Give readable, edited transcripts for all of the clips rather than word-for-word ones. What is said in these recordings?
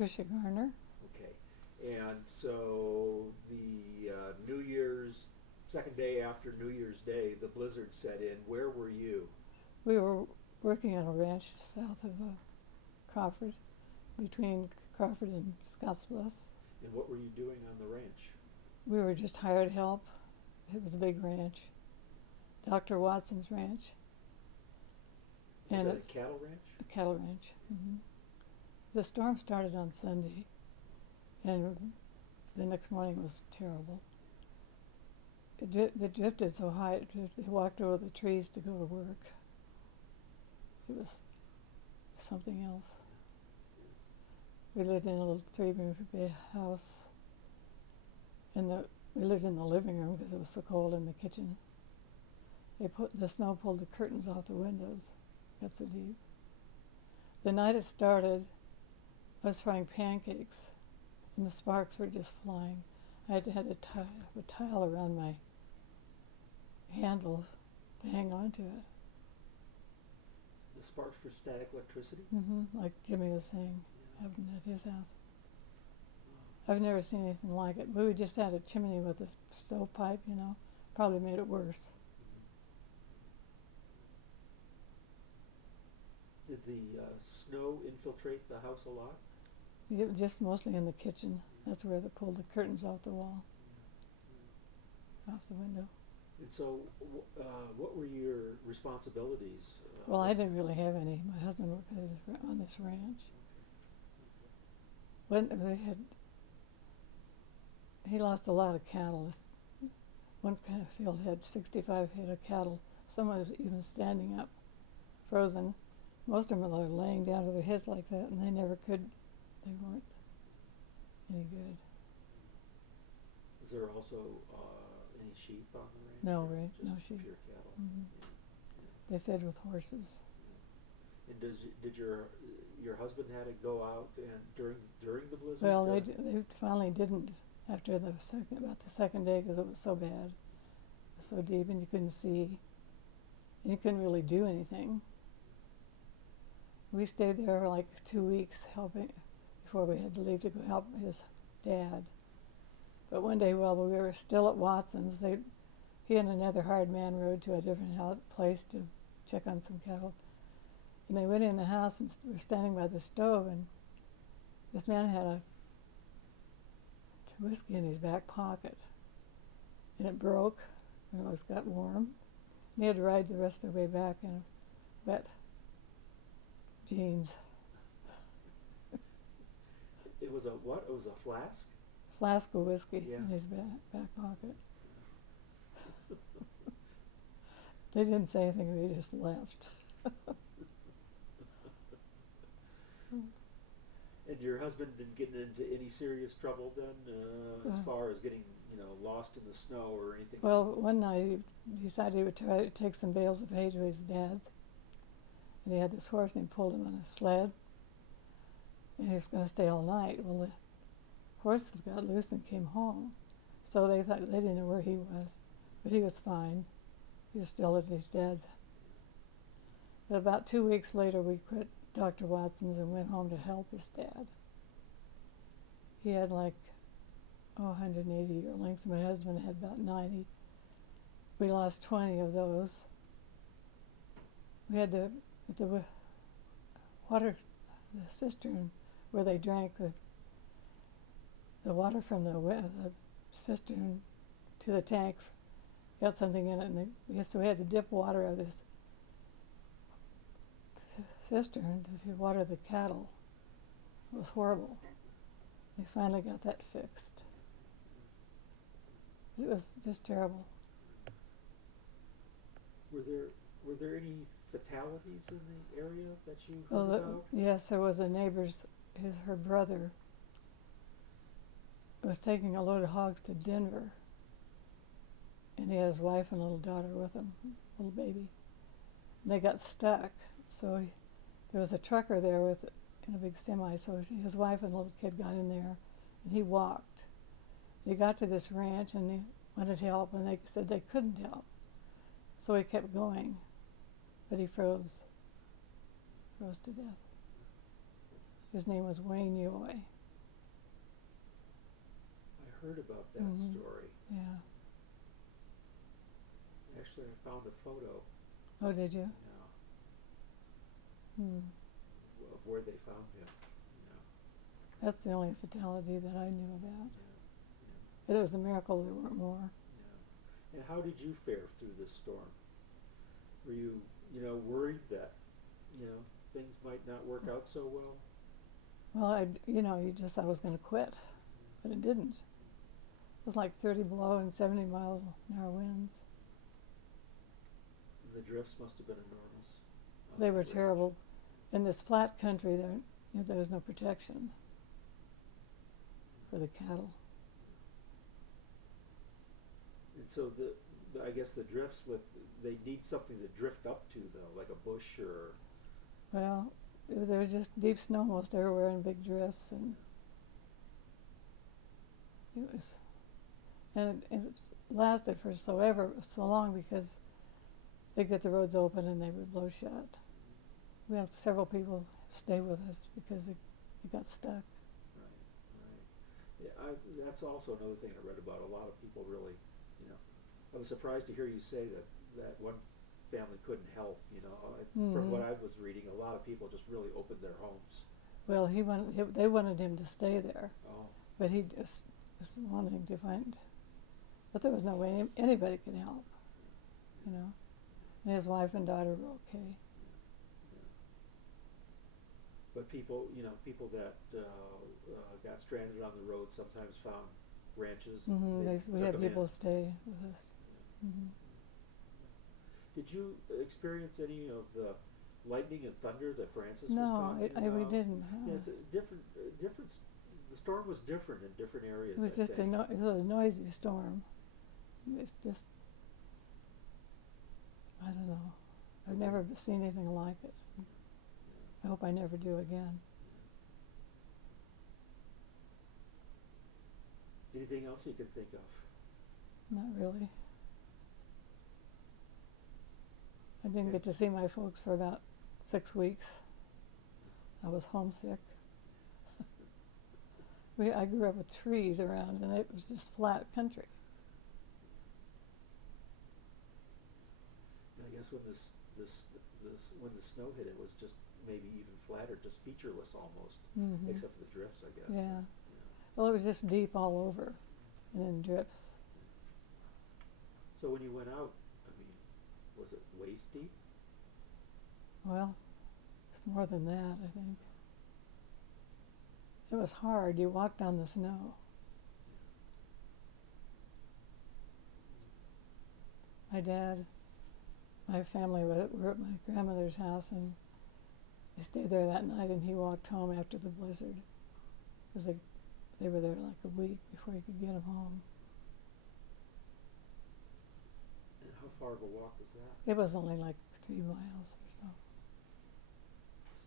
Patricia Garner. Okay. And so the New Year's, second day after New Year's Day, the blizzard set in. Where were you? We were working on a ranch south of Crawford, between Crawford and Scottsbluff. And what were you doing on the ranch? We were just hired help. It was a big ranch, Dr. Watson's ranch. Was And that it's a cattle ranch? a cattle ranch. The storm started on Sunday, and the next morning was terrible. It drifted so high, they walked over the trees to go to work. It was something else. We lived in a little three-room house, and we lived in the living room because it was so cold in the kitchen. The snow pulled the curtains off the windows. Got so deep. The night it started, I was frying pancakes, and the sparks were just flying. I had to tie a towel around my handle to hang on to it. The sparks for static electricity? Like Jimmy was saying, happened at his house. I've never seen anything like it. We just had a chimney with a stovepipe, probably made it worse. Did the snow infiltrate the house a lot? Just mostly in the kitchen. That's where they pulled the curtains off the wall, off the window. And so, what were your responsibilities? Well, I didn't really have any. My husband worked on this ranch. When he lost a lot of cattle. One kind of field had 65 head of cattle. Some was even standing up, frozen. Most of them were laying down to their heads like that, and they never could. They weren't any good. Is there also any sheep on the ranch? No, Just no sheep. Pure cattle. Yeah. They fed with horses. Yeah. And did your husband had to go out and during the blizzard? Well, they finally didn't after about the second day because it was so bad. It was so deep, and you couldn't see, and you couldn't really do anything. We stayed there for like 2 weeks helping before we had to leave to go help his dad. But one day while we were still at Watson's, he and another hired man rode to a different place to check on some cattle. And they went in the house and were standing by the stove, and this man had a whiskey in his back pocket. And it broke, and it got warm. And he had to ride the rest of the way back in wet jeans. It was a what? It was a flask? Flask of whiskey Yeah. in his back pocket. They didn't say anything, they just left. And your husband didn't get into any serious trouble then, as far as getting, lost in the snow or anything? Well, one night he decided he would try to take some bales of hay to his dad's. And he had this horse, and he pulled him on a sled. And he was going to stay all night. Well, the horse got loose and came home. So they didn't know where he was. But he was fine. He was still at his dad's. But about 2 weeks later, we quit Dr. Watson's and went home to help his dad. He had 180 yearlings. My husband had about 90. We lost 20 of those. We had the water, the cistern where they drank the water from the cistern to the tank, got something in it, and so we had to dip water out of this cistern to water the cattle. It was horrible. We finally got that fixed. But it was just terrible. Were there any fatalities in the area that you heard about? Yes, there was a neighbor's, her brother was taking a load of hogs to Denver, and he had his wife and little daughter with him, little baby. And they got stuck, so there was a trucker there in a big semi, so his wife and little kid got in there, and he walked. He got to this ranch, and he wanted help, and they said they couldn't help. So he kept going, but he froze to death. His name was Wayne Yoy. I heard about that Mhm. story. Yeah. Actually, I found a photo. Oh, did you? Yeah, Hmm. of where they found him. Yeah, That's the only fatality that I knew about. yeah, It was a miracle there weren't more. yeah. And how did you fare through this storm? Were you, worried that, things might not work out so well? Well, I was going to quit, but it didn't. It was like 30 below and 70 mile an hour winds. And the drifts must have been enormous. on They that were ridge. terrible. In this flat country, there was no protection for the cattle. And so I guess the drifts they need something to drift up to though, like a bush or. Well, there was just deep snow almost everywhere and big drifts, and it lasted for so long because they'd get the roads open and they would blow shut. We had several people stay with us because they got stuck. Right. Yeah, that's also another thing I read about. A lot of people really, I was surprised to hear you say that one family couldn't help. From what I was reading, a lot of people just really opened their homes. Well, they wanted him to stay there, Oh. but he just was wanting to find. But there was no way anybody could help, And his wife and daughter were okay. Yeah. But people that got stranded on the road sometimes found ranches. Mm-hmm. They We took had 'em people in. stay with us. Yeah. Mm-hmm. Did you experience any of the lightning and thunder that Francis was No, talking we about? didn't. Yeah, it's a different. The storm was different in different areas. It was I just think. it was a noisy storm. It's just, I don't know. I've never seen anything like it. I hope I never do again. Anything else you can think of? Not really. I didn't get to see my folks for about 6 weeks. I was homesick. I grew up with trees around, and it was just flat country. And I guess when when the snow hit, it was just maybe even flatter, just featureless almost, Mm-hmm. except for the drifts, I guess. Yeah. Well, it was just deep all over, and in drips. So when you went out, was it waist deep? Well, it's more than that, I think. It was hard. You walked on the snow. My dad, my family were at my grandmother's house, and they stayed there that night, and he walked home after the blizzard because they were there like a week before he could get them home. And how far of a walk was that? It was only like 3 miles or so.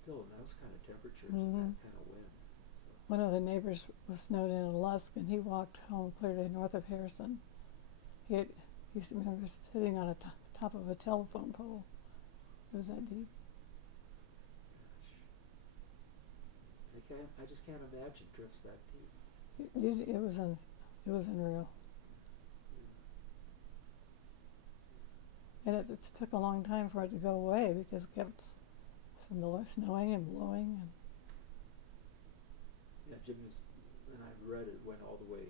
Still in those kind of temperatures Mhm. and that kind of wind. One of the neighbors was snowed in Lusk, and he walked home clearly north of Harrison. He remembers sitting on top of a telephone pole. It was that deep. Gosh. I just can't imagine drifts that deep. It was unreal. And it took a long time for it to go away because it kept snowing and blowing. And Yeah, and I read it went all the way,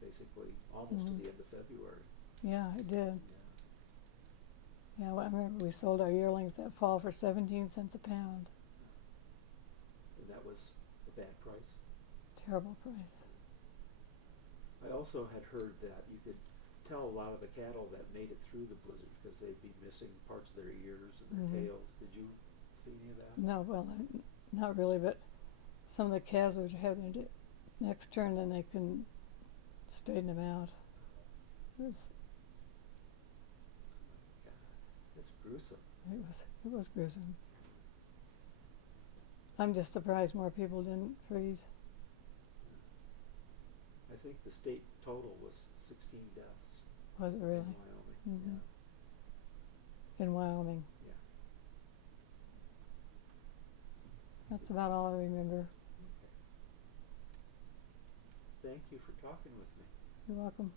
basically almost to Mhm. the end of February. yeah, it did. Yeah. Yeah, well, I remember we sold our yearlings that fall for 17 cents a pound. And that was a bad price. Terrible price. I also had heard that you could tell a lot of the cattle that made it through the blizzard because they'd be missing parts of their ears and their Mhm. tails. Did you see any of that? No, well, not really, but some of the calves would have their necks turned and they couldn't straighten them out. It God, that's gruesome. was gruesome. I'm just surprised more people didn't freeze. I think the state total was 16 deaths Was it in really? Wyoming. Mhm. In Wyoming. Yeah. That's about all I remember. thank you for talking with me. You're welcome.